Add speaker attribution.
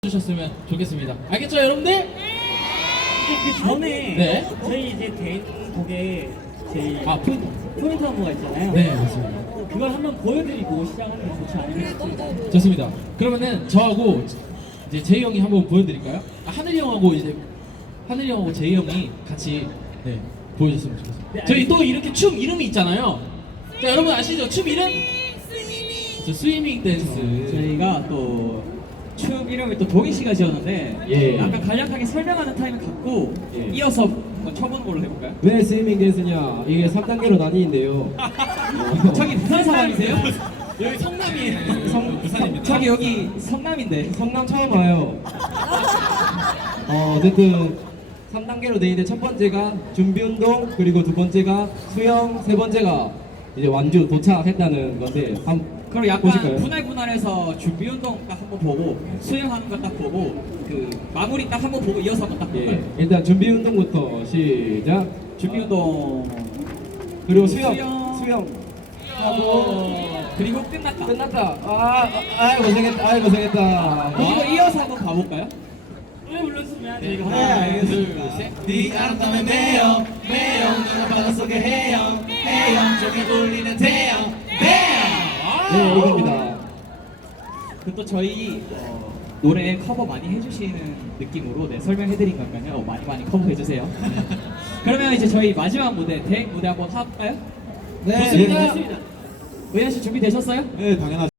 Speaker 1: 주셨으면 좋겠습니다. 알겠죠, 여러분들?
Speaker 2: 그 전에
Speaker 1: 네.
Speaker 2: 저희 이제 대곡에 저희
Speaker 1: 포인트.
Speaker 2: 포인트 안무가 있잖아요.
Speaker 1: 네, 맞습니다.
Speaker 2: 그걸 한번 보여드리고 시작하는 게 좋지 않을까?
Speaker 1: 좋습니다. 그러면은 저하고 이제 제이 형이 한번 보여드릴까요? 하늘이 형하고 제이 형이 같이 보여줬으면 좋겠습니다.
Speaker 2: 네,
Speaker 1: 저희
Speaker 2: 알겠습니다.
Speaker 1: 또 이렇게 춤 이름이 있잖아요. 자, 여러분 아시죠? 춤 이름? 스위밍 댄스.
Speaker 2: 저희가 또 춤 이름을 또 동희 씨가 지었는데
Speaker 1: 예.
Speaker 2: 약간 간략하게 설명하는 타임을 갖고
Speaker 1: 예.
Speaker 2: 이어서 한번 쳐보는 걸로 해볼까요?
Speaker 3: 왜 스위밍 댄스냐? 이게 3단계로 나뉘는데요.
Speaker 2: 저기 부산 사람이세요?
Speaker 1: 여기 성남이에요. 부산입니다.
Speaker 2: 저기 여기 성남인데.
Speaker 3: 성남 처음 와요. 어쨌든 3단계로 돼 있는데 첫 번째가 준비 운동, 그리고 두 번째가 수영, 세 번째가 이제 완주 도착했다는 건데
Speaker 2: 그럼 약간
Speaker 3: 보실까요?
Speaker 2: 분할해서 준비 운동 딱 한번 보고 수영하는 거 딱 보고 그 마무리 딱 한번 보고 이어서 한번 딱 볼까요?
Speaker 3: 예, 일단 준비 운동부터 시작.
Speaker 2: 준비 운동
Speaker 3: 그리고 수영.
Speaker 2: 그리고 끝났다.
Speaker 3: 끝났다. 고생했다. 고생했다.
Speaker 2: 그리고 이어서 한번 가볼까요?
Speaker 1: 왜 불렀으면
Speaker 2: 저희가
Speaker 1: 하나, 둘,
Speaker 2: 알겠습니다.
Speaker 1: 셋. 네 아름다운 매형 누가 바닷속의 해영 종일 울리는 태양
Speaker 3: 네, 이겁니다.
Speaker 2: 그 또 저희 노래 커버 많이 해주시는 느낌으로 설명해드린 거니까요. 많이 커버해주세요. 그러면 이제 저희 마지막 무대 대행 무대 한번 할까요?
Speaker 3: 네.
Speaker 2: 좋습니다. 의현 씨 준비되셨어요?
Speaker 3: 네, 당연하죠.